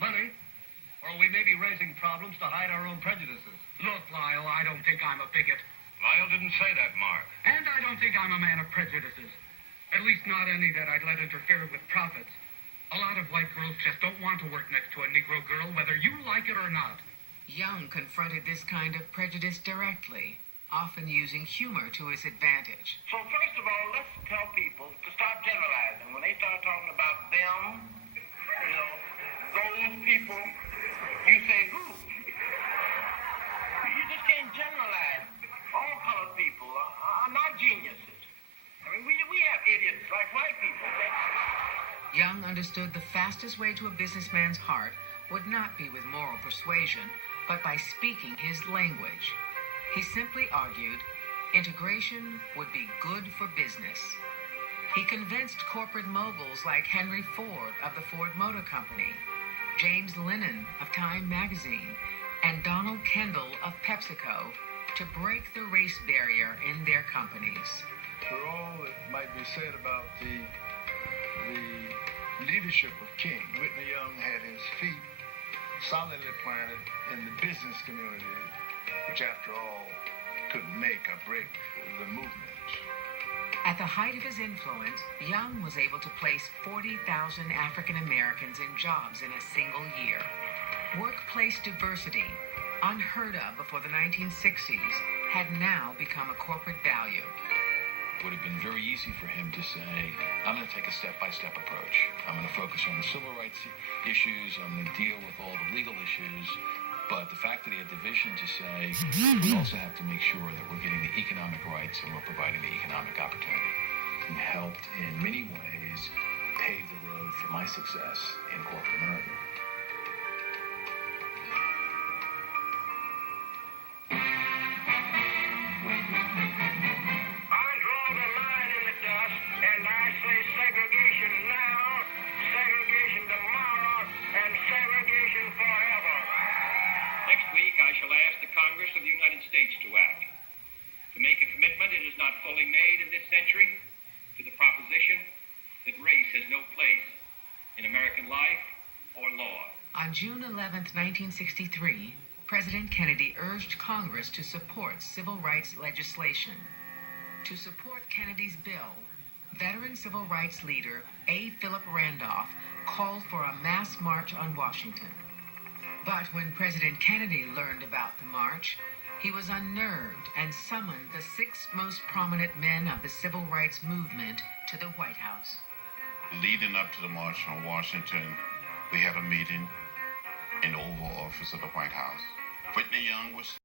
Money? Or we may be raising problems to hide our own prejudices. Look, Lyle, I don't think I'm a bigot. Lyle didn't say that, Mark. And I don't think I'm a man of prejudices. At least not any that I'd let interfere with profits. A lot of white girls just don't want to work next to a Negro girl, whether you like it or not. Young confronted this kind of prejudice directly, often using humor to his advantage. So first of all, let's tell people to stop generalizing. When they start talking about them, those people, you say who? You just can't generalize. All colored people are not geniuses. I mean, we have idiots like white people. Young understood the fastest way to a businessman's heart would not be with moral persuasion, but by speaking his language. He simply argued integration would be good for business. He convinced corporate moguls like Henry Ford of the Ford Motor Company, James Lennon of Time magazine, and Donald Kendall of PepsiCo to break the race barrier in their companies. For all that might be said about the leadership of King, Whitney Young had his feet solidly planted in the business community, which after all could make or break the movement. At the height of his influence, Young was able to place 40,000 African Americans in jobs in a single year. Workplace diversity, unheard of before the 1960s, had now become a corporate value. It would have been very easy for him to say, I'm going to take a step-by-step approach. I'm going to focus on the civil rights issues. I'm going to deal with all the legal issues. But the fact that he had the vision to say, we also have to make sure that we're getting the economic rights and we're providing the economic opportunity, and helped in many ways pave the road for my success in corporate America. Next week, I shall ask the Congress of the United States to act, to make a commitment it is not fully made in this century to the proposition that race has no place in American life or law. On June 11, 1963, President Kennedy urged Congress to support civil rights legislation. To support Kennedy's bill, veteran civil rights leader A. Philip Randolph called for a mass march on Washington. But when President Kennedy learned about the march, he was unnerved and summoned the 6 most prominent men of the civil rights movement to the White House. Leading up to the March on Washington, we had a meeting in the Oval Office of the White House. Whitney Young was